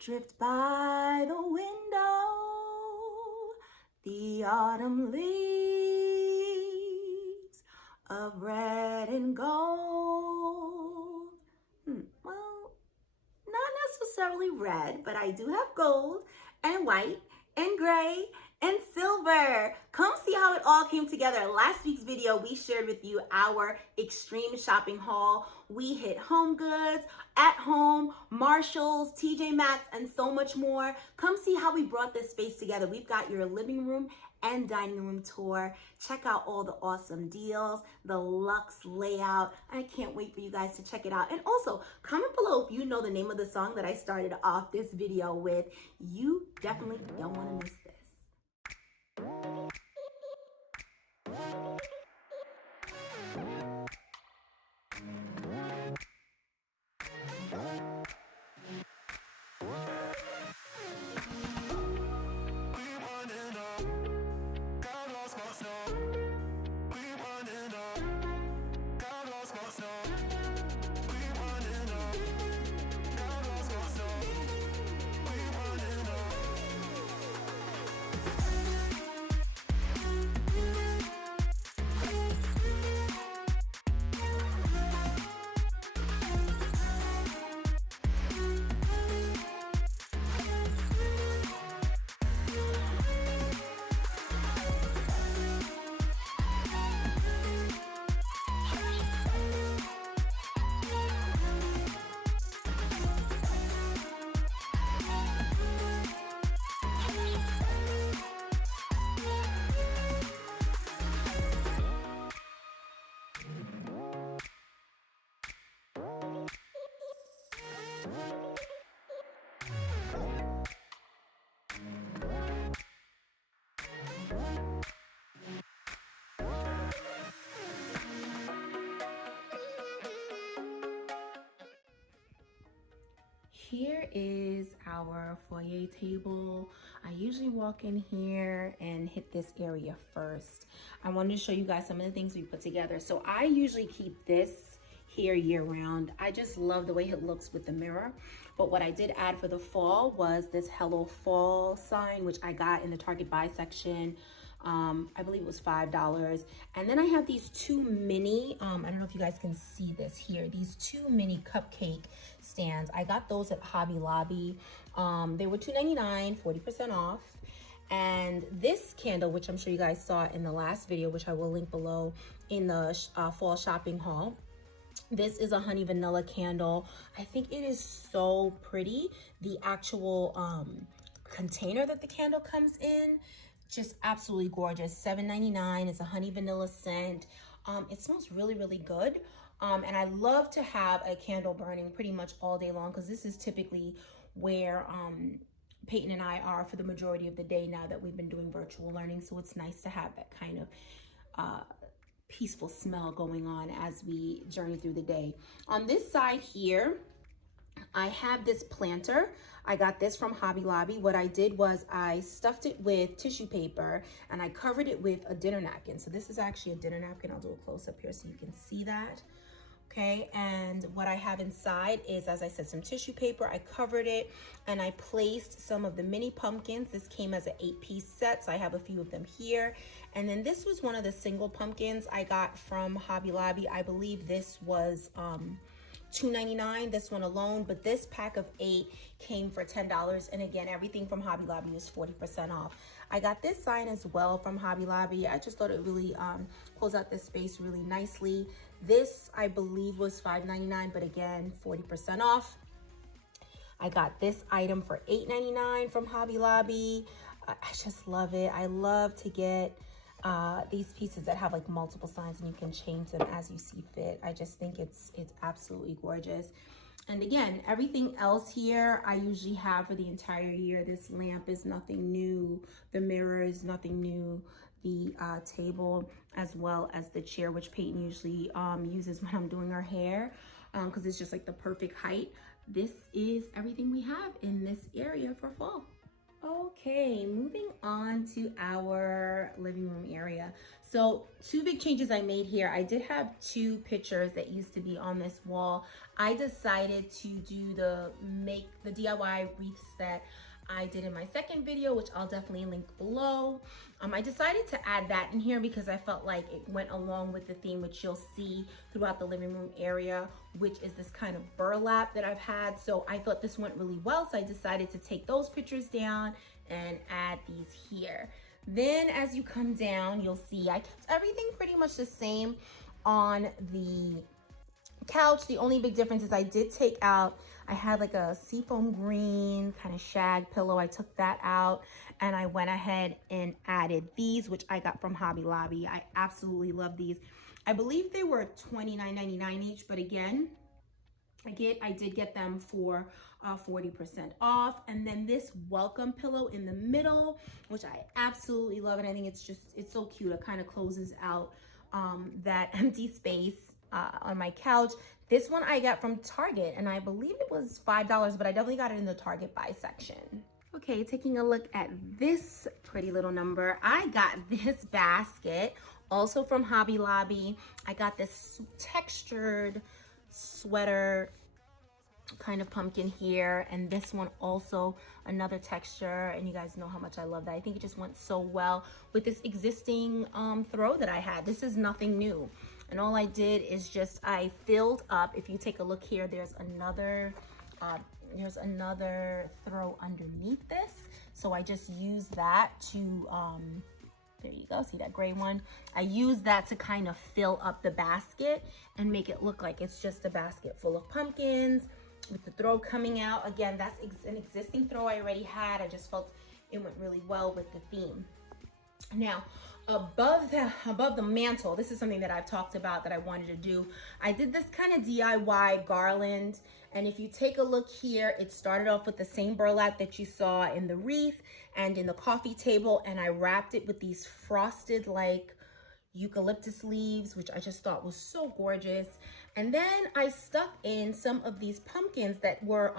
drift by the window, the autumn leaves of red and gold. Well, not necessarily red, but I do have gold and white and gray and silver. Come see how it all came together. Last week's video, we shared with you our extreme shopping haul. We hit Home Goods, At Home, Marshalls, TJ Maxx, and so much more. Come see how we brought this space together. We've got your living room and dining room tour. Check out all the awesome deals, the luxe layout. I can't wait for you guys to check it out. And also, comment below if you know the name of the song that I started off this video with. You definitely don't want to miss this. Here is our foyer table. I usually walk in here and hit this area first. I wanted to show you guys some of the things we put together. So I usually keep this here year round. I just love the way it looks with the mirror. But what I did add for the fall was this Hello Fall sign, which I got in the Target buy section. I believe it was $5. And then I have these two mini, I don't know if you guys can see this here, these two mini cupcake stands. I got those at Hobby Lobby. They were $2.99, 40% off. And this candle, which I'm sure you guys saw in the last video, which I will link below in the fall shopping haul. This is a honey vanilla candle. I think it is so pretty. The actual container that the candle comes in, just absolutely gorgeous. $7.99. It's a honey vanilla scent. It smells really, really good. And I love to have a candle burning pretty much all day long, because this is typically where Peyton and I are for the majority of the day now that we've been doing virtual learning. So it's nice to have that kind of peaceful smell going on as we journey through the day. On this side here, I have this planter. I got this from Hobby Lobby. What I did was I stuffed it with tissue paper and I covered it with a dinner napkin. So this is actually a dinner napkin. I'll do a close up here so you can see that. Okay, and what I have inside is, as I said, some tissue paper. I covered it and I placed some of the mini pumpkins. This came as an 8-piece set, so I have a few of them here. And then this was one of the single pumpkins I got from Hobby Lobby. I believe this was $2.99, this one alone, but this pack of 8 came for $10. And again, everything from Hobby Lobby is 40% off. I got this sign as well from Hobby Lobby. I just thought it really closed out this space really nicely. This, I believe, was $5.99, but again, 40% off. I got this item for $8.99 from Hobby Lobby. I just love it. I love to get these pieces that have like multiple signs and you can change them as you see fit. I just think it's absolutely gorgeous. And again, everything else here I usually have for the entire year. This lamp is nothing new. The mirror is nothing new. The table, as well as the chair, which Peyton usually uses when I'm doing her hair, because it's just like the perfect height. This is everything we have in this area for fall. Okay, moving on to our living room area. So two big changes I made here. I did have two pictures that used to be on this wall. I decided to do the DIY wreaths that I did in my second video, which I'll definitely link below. I decided to add that in here because I felt like it went along with the theme, which you'll see throughout the living room area, which is this kind of burlap that I've had. So I thought this went really well. So I decided to take those pictures down and add these here. Then as you come down, you'll see I kept everything pretty much the same on the couch. The only big difference is I did take out, I had like a seafoam green kind of shag pillow. I took that out and I went ahead and added these, which I got from Hobby Lobby. I absolutely love these. I believe they were $29.99 each, but again, I did get them for 40% off. And then this welcome pillow in the middle, which I absolutely love. And I think it's so cute. It kind of closes out that empty space on my couch. This one I got from Target and I believe it was $5, but I definitely got it in the Target buy section. Okay, taking a look at this pretty little number. I got this basket also from Hobby Lobby. I got this textured sweater kind of pumpkin here, and this one also another texture, and you guys know how much I love that. I think it just went so well with this existing throw that I had. This is nothing new, and all I did is just I filled up. If you take a look here, there's another throw underneath this, so I just used that to there you go, see that gray one? I use that to kind of fill up the basket and make it look like it's just a basket full of pumpkins with the throw coming out. Again, that's an existing throw I already had. I just felt it went really well with the theme. Now, above the mantle, this is something that I've talked about that I wanted to do. I did this kind of DIY garland, and if you take a look here, it started off with the same burlap that you saw in the wreath and in the coffee table, and I wrapped it with these frosted like eucalyptus leaves, which I just thought was so gorgeous. And then I stuck in some of these pumpkins that were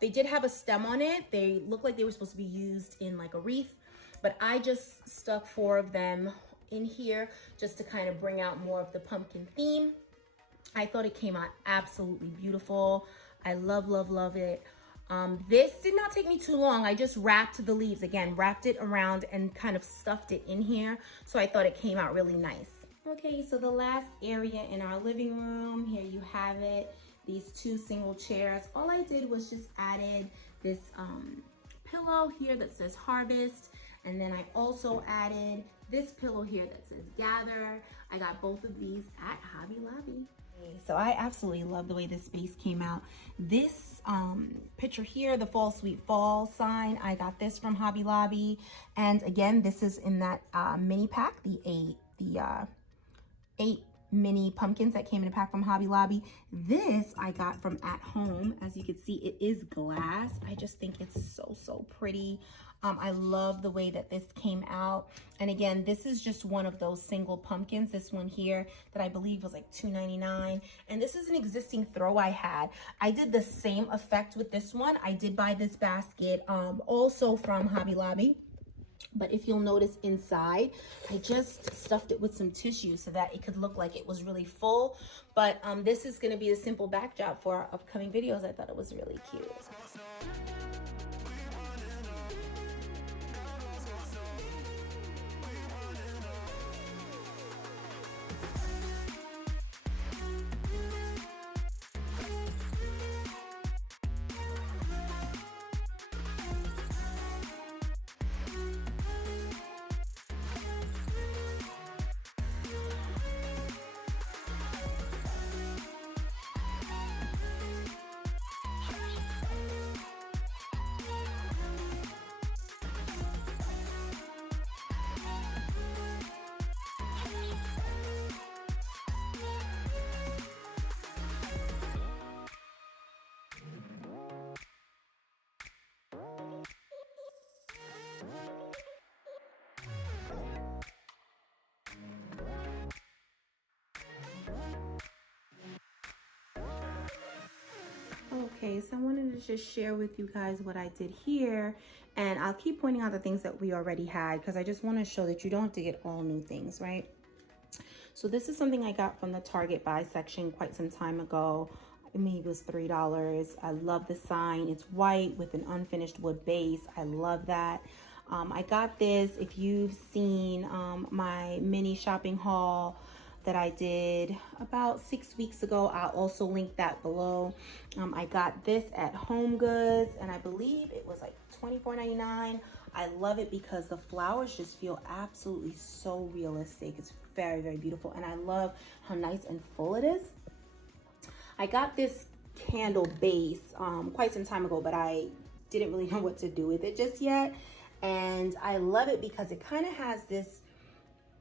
they did have a stem on it. They looked like they were supposed to be used in like a wreath, but I just stuck 4 of them in here just to kind of bring out more of the pumpkin theme. I thought it came out absolutely beautiful. I love it. This did not take me too long. I just wrapped the leaves, again, wrapped it around and kind of stuffed it in here. So I thought it came out really nice. Okay, so the last area in our living room, here you have it. These 2 single chairs. All I did was just added this pillow here that says Harvest. And then I also added this pillow here that says Gather. I got both of these at Hobby Lobby. So I absolutely love the way this space came out. This picture here, the Fall Sweet Fall sign, I got this from Hobby Lobby. And again, this is in that mini pack, the eight mini pumpkins that came in a pack from Hobby Lobby. This I got from At Home. As you can see, it is glass. I just think it's so pretty. I love the way that this came out. And again, this is just one of those single pumpkins, this one here that I believe was like $2.99. And this is an existing throw I had. I did the same effect with this one. I did buy this basket also from Hobby Lobby. But if you'll notice inside, I just stuffed it with some tissue so that it could look like it was really full. But this is going to be a simple backdrop for our upcoming videos. I thought it was really cute. Okay, so I wanted to just share with you guys what I did here, and I'll keep pointing out the things that we already had because I just want to show that you don't have to get all new things, right? So this is something I got from the Target buy section quite some time ago. Maybe it was $3. I love the sign. It's white with an unfinished wood base. I love that. I got this, if you've seen my mini shopping haul that I did about 6 weeks ago, I'll also link that below. I got this at Home Goods, and I believe it was like $24.99. I love it because the flowers just feel absolutely so realistic. It's very, very beautiful, and I love how nice and full it is. I got this candle base quite some time ago, but I didn't really know what to do with it just yet. And I love it because it kind of has this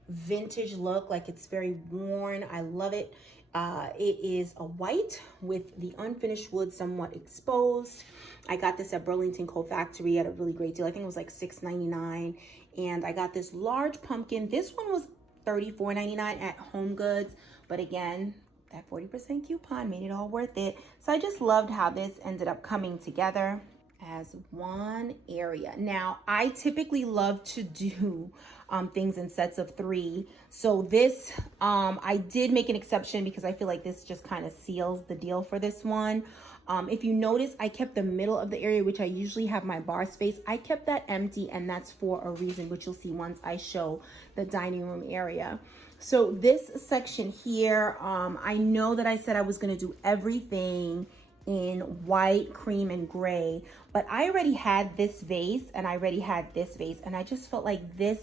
vintage look, like it's very worn. I love it. It is a white with the unfinished wood somewhat exposed. I got this at Burlington Coat Factory at a really great deal. I think it was like $6.99. And I got this large pumpkin. This one was $34.99 at Home Goods. But again, that 40% coupon made it all worth it. So I just loved how this ended up coming together as one area. Now, I typically love to do things in sets of 3. So this, I did make an exception because I feel like this just kind of seals the deal for this one. If you notice, I kept the middle of the area, which I usually have my bar space. I kept that empty, and that's for a reason, which you'll see once I show the dining room area. So this section here, I know that I said I was going to do everything in white, cream, and gray, but I already had this vase and I already had this vase, and I just felt like this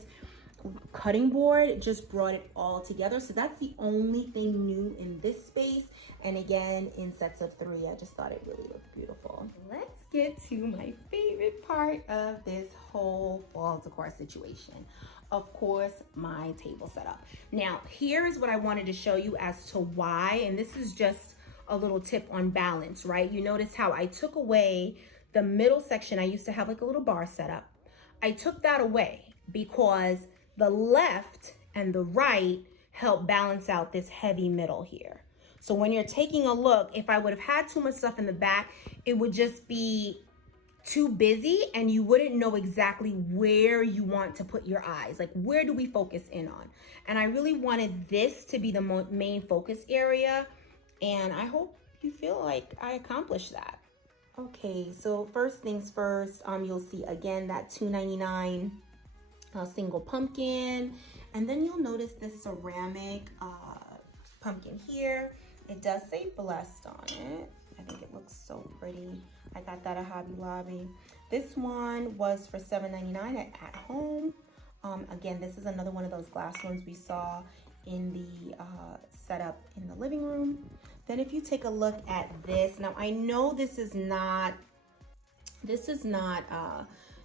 cutting board just brought it all together. So that's the only thing new in this space, and again in sets of 3. I just thought it really looked beautiful. Let's get to my favorite part of this whole fall decor situation. Of course, my table setup. Now, here's what I wanted to show you as to why, and this is just a little tip on balance, right? You notice how I took away the middle section. I used to have like a little bar setup. I took that away because the left and the right help balance out this heavy middle here. So when you're taking a look, if I would have had too much stuff in the back, it would just be too busy and you wouldn't know exactly where you want to put your eyes. Like, where do we focus in on? And I really wanted this to be the main focus area. And I hope you feel like I accomplished that. Okay, so first things first, you'll see again that $2.99 single pumpkin. And then you'll notice this ceramic pumpkin here. It does say blessed on it. I think it looks so pretty. I got that at Hobby Lobby. This one was for $7.99 at Home. Again, this is another one of those glass ones we saw in the setup in the living room. Then if you take a look at this, now I know this is not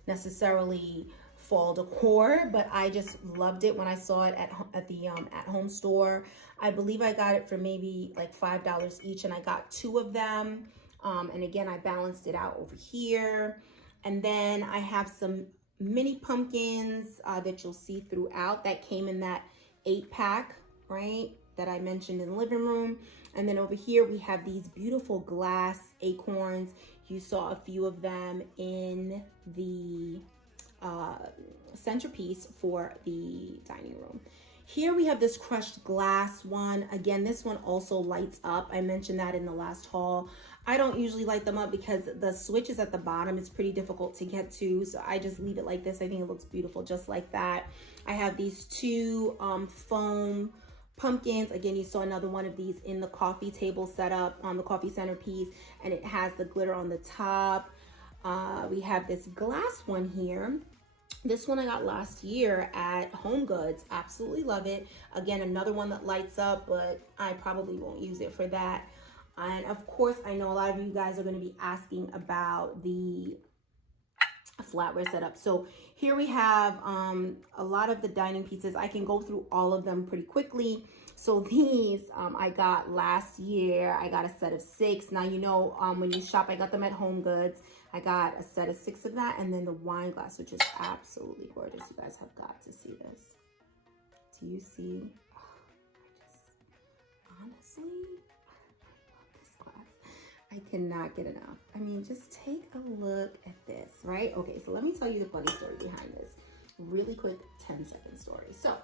necessarily fall decor, but I just loved it when I saw it at the at home store. I believe I got it for maybe like $5 each, and I got 2 of them. And again, I balanced it out over here. And then I have some mini pumpkins that you'll see throughout that came in that 8-pack, right, that I mentioned in the living room. And then over here we have these beautiful glass acorns. You saw a few of them in the centerpiece for the dining room. Here we have this crushed glass one. Again, this one also lights up. I mentioned that in the last haul. I don't usually light them up because the switch is at the bottom. It's pretty difficult to get to, so I just leave it like this. I think it looks beautiful just like that. I have these 2 foam pumpkins. Again, you saw another one of these in the coffee table setup on the coffee centerpiece, and it has the glitter on the top. We have this glass one here. This one I got last year at Home Goods. Absolutely love it. Again, another one that lights up, but I probably won't use it for that. And of course, I know a lot of you guys are going to be asking about the flatware setup. So here we have a lot of the dining pieces. I can go through all of them pretty quickly. So these I got last year. I got a set of 6. Now, you know, when you shop, I got them at Home Goods. I got a set of 6 of that, and then the wine glass, which is absolutely gorgeous. You guys have got to see this. Do you see? Oh, honestly, I love this glass. I cannot get enough. I mean, just take a look at this, right? Okay, so let me tell you the funny story behind this. Really quick 10-second story. So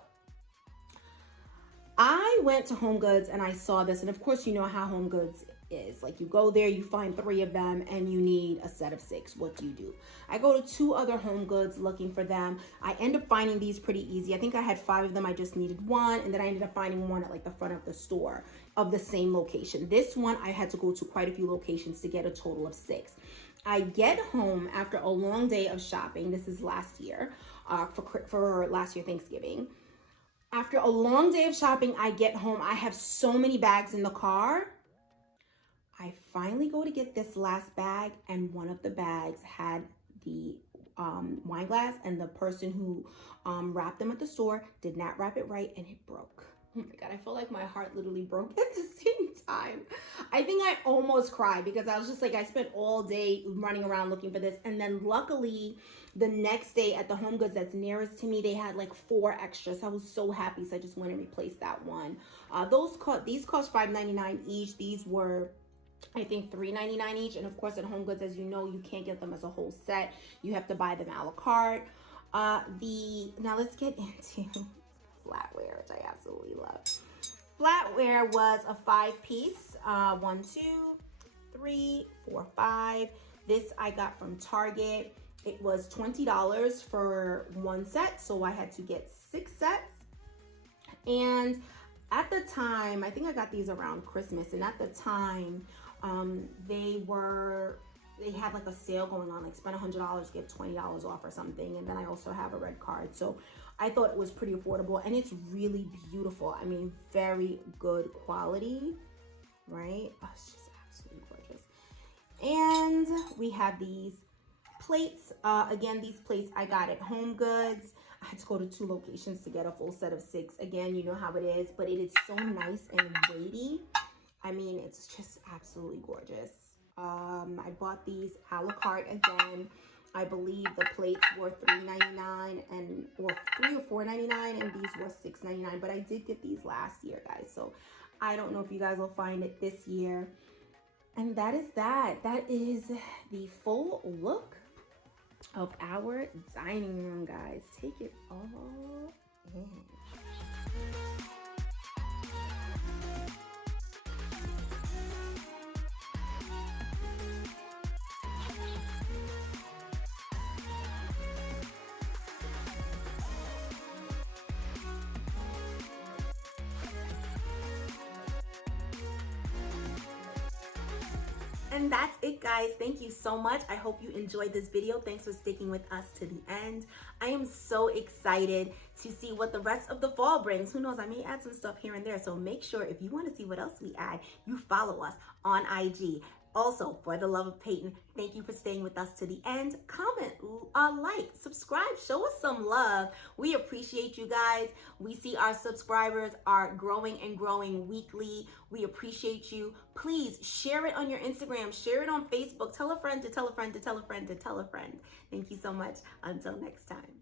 I went to Home Goods and I saw this, and of course you know how Home Goods is. Like, you go there, you find 3 of them, and you need a set of 6. What do? I go to 2 other Home Goods looking for them. I end up finding these pretty easy. I think I had 5 of them. I just needed 1, and then I ended up finding one at like the front of the store of the same location. This one I had to go to quite a few locations to get a total of 6. I get home after a long day of shopping. This is last year, for last year Thanksgiving. After a long day of shopping, I get home. I have so many bags in the car. I finally go to get this last bag, and one of the bags had the wine glass, and the person who wrapped them at the store did not wrap it right, and it broke. Oh my God, I felt like my heart literally broke at the same time. I think I almost cried because I was just like, I spent all day running around looking for this. And then luckily, the next day at the Home Goods that's nearest to me, they had like 4 extras. I was so happy, so I just went and replaced that one. These cost $5.99 each. These were, I think, $3.99 each. And of course, at Home Goods, as you know, you can't get them as a whole set. You have to buy them a la carte. Now let's get into flatware, which I absolutely love. Flatware was a 5-piece, 1, 2, 3, 4, 5. This I got from Target. It was $20 for 1 set, so I had to get 6 sets. And at the time, I think I got these around Christmas, and at the time, they had like a sale going on, like spend $100, get $20 off or something. And then I also have a red card. So I thought it was pretty affordable, and it's really beautiful. I mean, very good quality, right? Oh, it's just absolutely gorgeous. And we have these plates. Again, these plates I got at Home Goods. I had to go to 2 locations to get a full set of 6. Again, you know how it is, but it is so nice and weighty. I mean, it's just absolutely gorgeous. I bought these a la carte again. I believe the plates were $3.99 or $3 or $4.99, and these were $6.99. But I did get these last year, guys. So I don't know if you guys will find it this year. And that is that. That is the full look of our dining room, guys. Take it all in. And that's it, guys. Thank you so much. I hope you enjoyed this video. Thanks for sticking with us to the end. I am so excited to see what the rest of the fall brings. Who knows, I may add some stuff here and there. So make sure, if you want to see what else we add, you follow us on IG. Also, for the love of Peyton, thank you for staying with us to the end. Comment, like, subscribe, show us some love. We appreciate you guys. We see our subscribers are growing and growing weekly. We appreciate you. Please share it on your Instagram, share it on Facebook. Tell a friend to tell a friend to tell a friend to tell a friend. Thank you so much. Until next time.